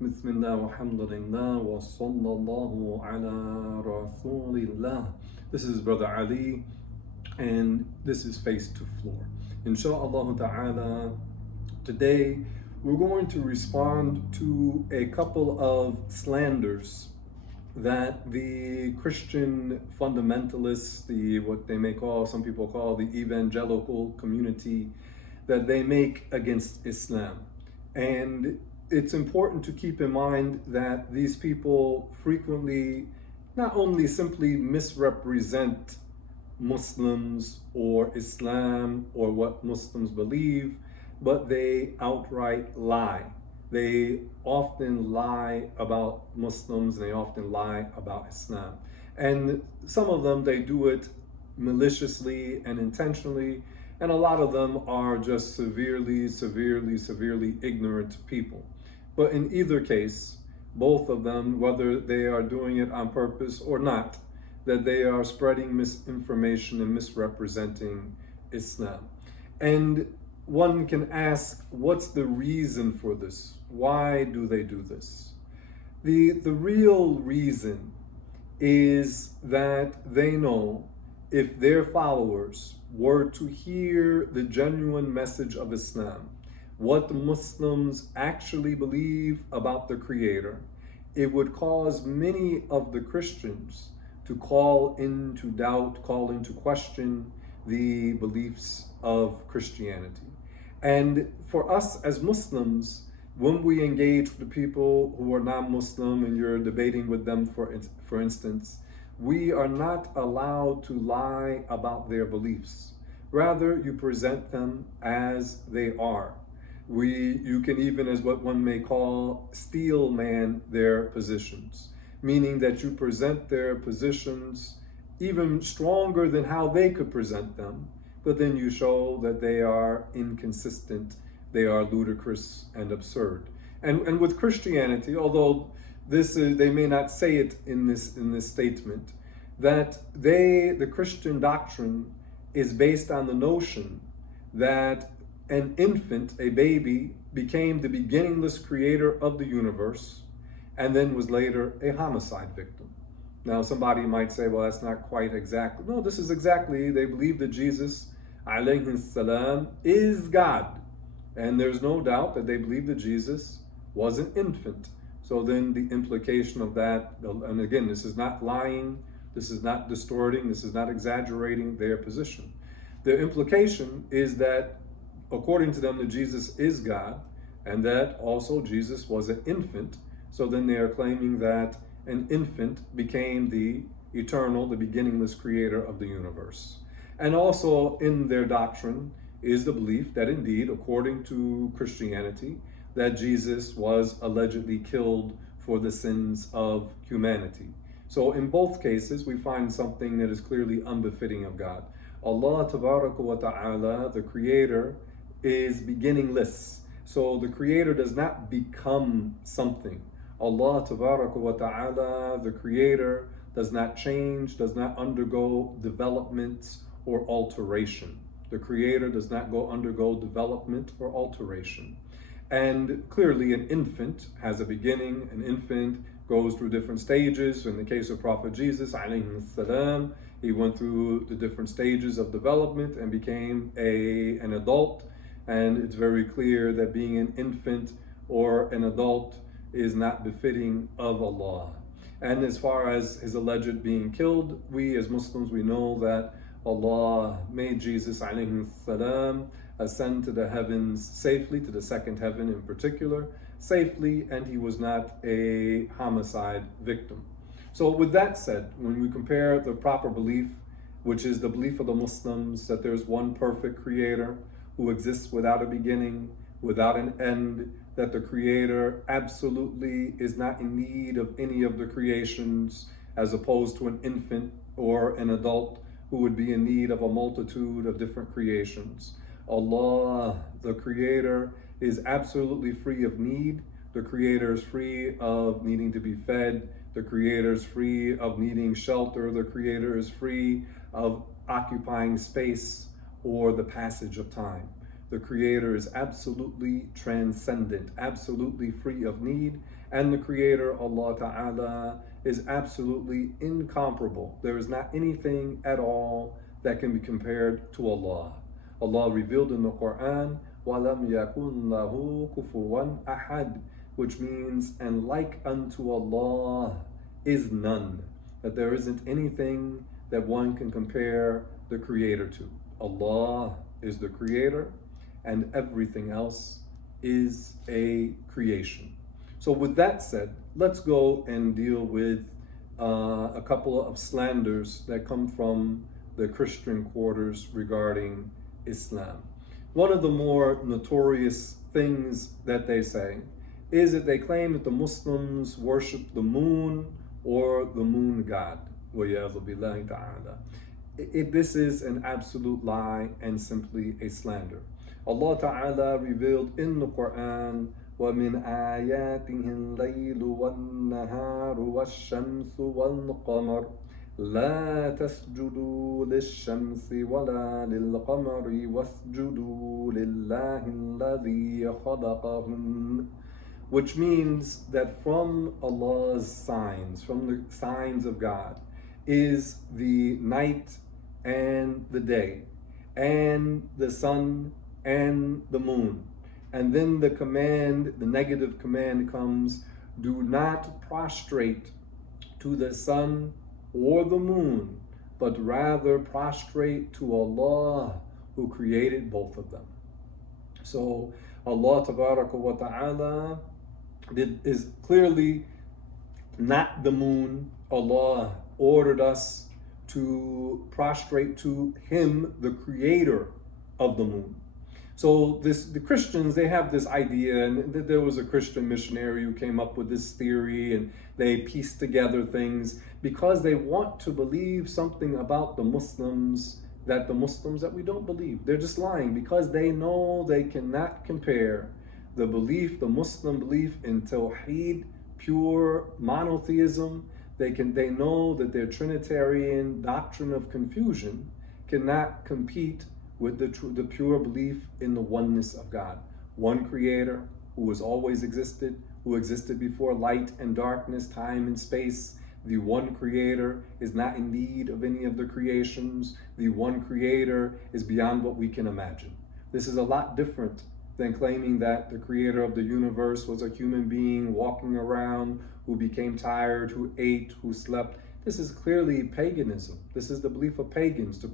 Bismillah walhamdulillah wa sallallahu ala rasulillah. This is Brother Ali, and this is Face to Floor. Insha'Allah ta'ala, today we're going to respond to a couple of slanders that the Christian fundamentalists, what they may call, some people call the evangelical community, that they make against Islam. And it's important to keep in mind that these people frequently not only simply misrepresent Muslims or Islam or what Muslims believe, but they outright lie. They often lie about Muslims, and they often lie about Islam. And some of them, they do it maliciously and intentionally, and a lot of them are just severely ignorant people. But in either case, both of them, whether they are doing it on purpose or not, that they are spreading misinformation and misrepresenting Islam. And one can ask, what's the reason for this? Why do they do this? The real reason is that they know if their followers were to hear the genuine message of Islam, what the Muslims actually believe about the Creator, it would cause many of the Christians to call into doubt, call into question the beliefs of Christianity. And for us as Muslims, when we engage with the people who are non-Muslim and you're debating with them, for instance, we are not allowed to lie about their beliefs. Rather, you present them as they are. You can even, as what one may call, steel man their positions, meaning that you present their positions even stronger than how they could present them, but then you show that they are inconsistent, they are ludicrous and absurd. And with Christianity, although they may not say it in this statement, that the Christian doctrine is based on the notion that an infant, a baby, became the beginningless creator of the universe and then was later a homicide victim. Now, somebody might say, well, that's not quite exactly. No, this is exactly. They believe that Jesus, alayhi salam, is God. And there's no doubt that they believe that Jesus was an infant. So then the implication of that, and again, this is not lying, this is not distorting, this is not exaggerating their position. The implication is that according to them, that Jesus is God, and that also Jesus was an infant. So then they are claiming that an infant became the eternal, the beginningless creator of the universe. And also in their doctrine is the belief that indeed, according to Christianity, that Jesus was allegedly killed for the sins of humanity. So in both cases, we find something that is clearly unbefitting of God. Allah Tabaraka wa Ta'ala, the Creator, is beginningless. So the Creator does not become something. Allah Tabaraka wa Ta'ala, the Creator, does not change, does not undergo development or alteration. The Creator does not undergo development or alteration. And clearly an infant has a beginning, an infant goes through different stages. In the case of Prophet Jesus, alayhi salam, he went through the different stages of development and became an adult. And it's very clear that being an infant or an adult is not befitting of Allah. And as far as his alleged being killed, we as Muslims, we know that Allah made Jesus alayhi salam ascend to the heavens safely, to the second heaven in particular, safely, and he was not a homicide victim. So with that said, when we compare the proper belief, which is the belief of the Muslims that there's one perfect creator who exists without a beginning, without an end, that the Creator absolutely is not in need of any of the creations, as opposed to an infant or an adult who would be in need of a multitude of different creations. Allah, the Creator, is absolutely free of need. The Creator is free of needing to be fed. The Creator is free of needing shelter. The Creator is free of occupying space or the passage of time. The Creator is absolutely transcendent, absolutely free of need, and the Creator, Allah Ta'ala, is absolutely incomparable. There is not anything at all that can be compared to Allah. Allah revealed in the Quran, وَلَمْ يَكُنْ لَهُ كُفُوًا أَحَدٍ, which means, and like unto Allah is none. That there isn't anything that one can compare the Creator to. Allah is the Creator, and everything else is a creation. So with that said, let's go and deal with a couple of slanders that come from the Christian quarters regarding Islam. One of the more notorious things that they say is that they claim that the Muslims worship the moon or the moon god. This is an absolute lie and simply a slander. Allah Ta'ala revealed in the Quran, وَمِنْ آيَاتِهِ اللَّيْلُ وَالنَّهَارُ وَالشَّمْسُ وَالْقَمَرُ لَا تَسْجُدُوا لِلشَّمْسِ وَلَا لِلْقَمَرِ وَاسْجُدُوا لِلَّهِ الَّذِي خَلَقَهُنَّ, which means that from Allah's signs, from the signs of God, is the night and the day, and the sun and the moon. And then the command, the negative command comes, do not prostrate to the sun or the moon, but rather prostrate to Allah who created both of them. So Allah Tabaraka wa Ta'ala is clearly not the moon. Allah ordered us to prostrate to Him, the Creator of the moon. So the Christians, they have this idea, and there was a Christian missionary who came up with this theory, and they pieced together things because they want to believe something about the Muslims that we don't believe. They're just lying because they know they cannot compare the Muslim belief in Tawheed, pure monotheism. They know that their Trinitarian doctrine of confusion cannot compete with the pure belief in the oneness of God. One Creator who has always existed, who existed before light and darkness, time and space. The one Creator is not in need of any of the creations. The one Creator is beyond what we can imagine. This is a lot different than claiming that the Creator of the universe was a human being walking around who became tired, who ate, who slept. This is clearly paganism. This is the belief of pagans.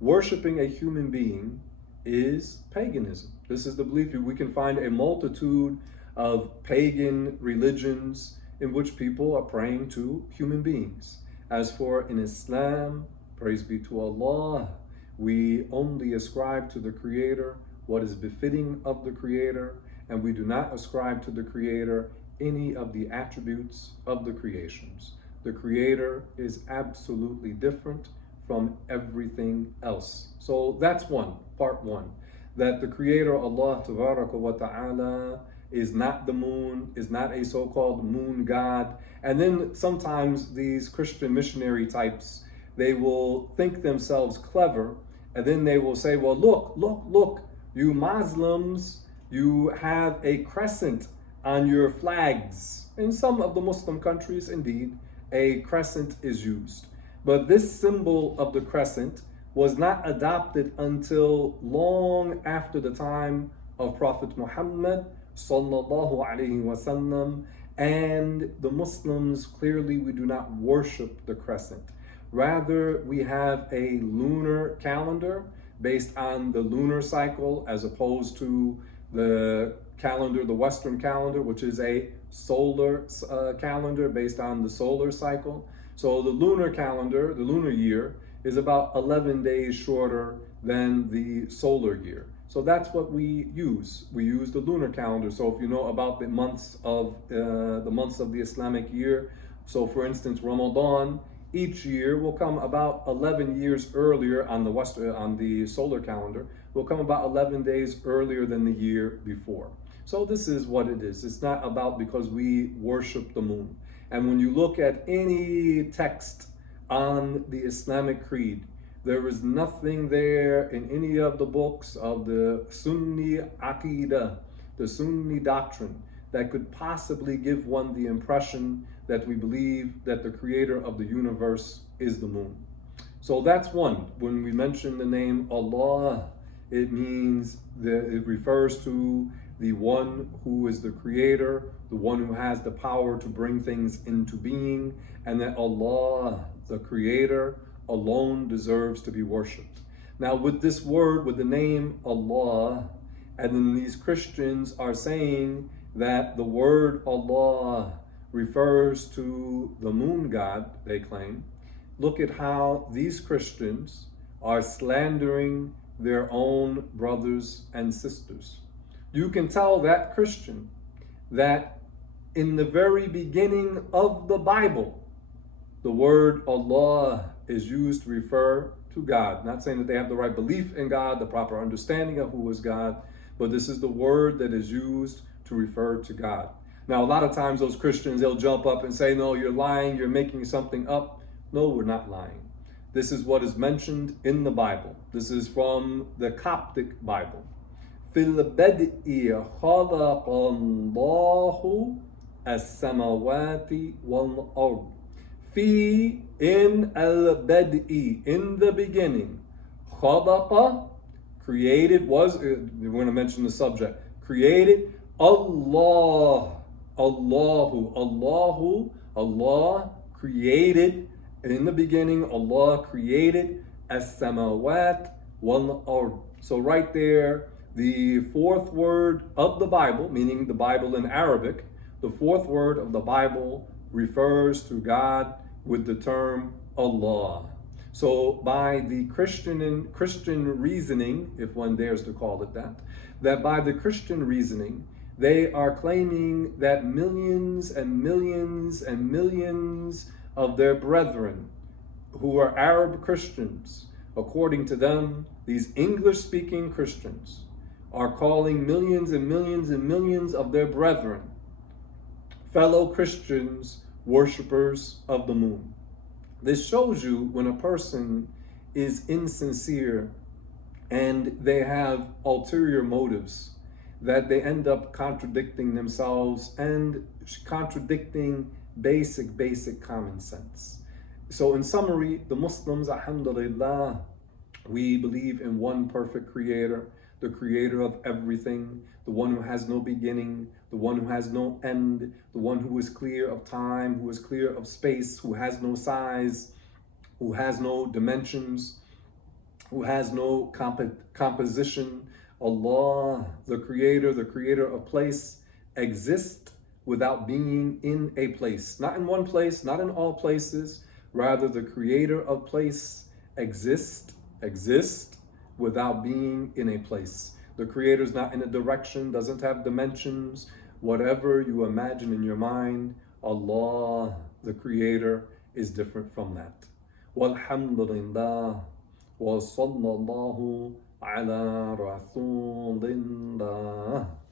Worshipping a human being is paganism. This is the belief. We can find a multitude of pagan religions in which people are praying to human beings. As for in Islam, praise be to Allah, we only ascribe to the Creator what is befitting of the Creator, and we do not ascribe to the Creator any of the attributes of the creations. The Creator is absolutely different from everything else. So that's part one, that the Creator, Allah Tabaraka wa Ta'ala, is not the moon, is not a so-called moon god. And then sometimes these Christian missionary types, they will think themselves clever, and then they will say, well, look, you Muslims, you have a crescent on your flags. In some of the Muslim countries, indeed, a crescent is used. But this symbol of the crescent was not adopted until long after the time of Prophet Muhammad sallallahu alaihi wasallam, and the Muslims, clearly we do not worship the crescent. Rather, we have a lunar calendar based on the lunar cycle, as opposed to the calendar, the Western calendar, which is a solar calendar based on the solar cycle. So the lunar calendar, the lunar year, is about 11 days shorter than the solar year. So that's what we use. We use the lunar calendar. So if you know about the months of the Islamic year, so for instance, Ramadan each year will come about 11 years earlier on the solar calendar, will come about 11 days earlier than the year before. So this is what it is. It's not about because we worship the moon. And when you look at any text on the Islamic creed, There is nothing there in any of the books of the Sunni Aqidah, the Sunni doctrine, that could possibly give one the impression that we believe that the creator of the universe is the moon. So that's one. When we mention the name Allah, it means that it refers to the one who is the creator, the one who has the power to bring things into being, and that Allah, the creator, alone deserves to be worshipped. Now, with this word, with the name Allah, and then these Christians are saying that the word Allah refers to the moon god, they claim. Look at how these Christians are slandering their own brothers and sisters. You can tell that Christian that in the very beginning of the Bible, the word Allah is used to refer to God. Not saying that they have the right belief in God, the proper understanding of who is God, but this is the word that is used to refer to God. Now, a lot of times those Christians, they'll jump up and say, no, you're lying, you're making something up. No, we're not lying. This is what is mentioned in the Bible. This is from the Coptic Bible. في البدء خلق الله السماوات والأرض. في in al-bad'i, in the beginning. خلق, created, was, we're going to mention the subject. Created, Allah, Allah created. In the beginning, Allah created as-samawat wal-ard. So right there, the fourth word of the Bible, meaning the Bible in Arabic, the fourth word of the Bible refers to God with the term Allah. So by the Christian reasoning, if one dares to call it that by the Christian reasoning, they are claiming that millions and millions and millions of their brethren who are Arab Christians, according to them, these English-speaking Christians are calling millions and millions and millions of their brethren, fellow Christians, worshippers of the moon. This shows you when a person is insincere and they have ulterior motives, that they end up contradicting themselves and contradicting basic common sense. So in summary, the Muslims, alhamdulillah, we believe in one perfect creator, the creator of everything, the one who has no beginning, the one who has no end, the one who is clear of time, who is clear of space, who has no size, who has no dimensions, who has no composition. Allah, the creator of place, exists without being in a place. Not in one place, not in all places. Rather, the creator of place exists without being in a place. The creator is not in a direction, doesn't have dimensions. Whatever you imagine in your mind, Allah, the creator, is different from that. Walhamdulillah, wa sallallahu ala rasulillah.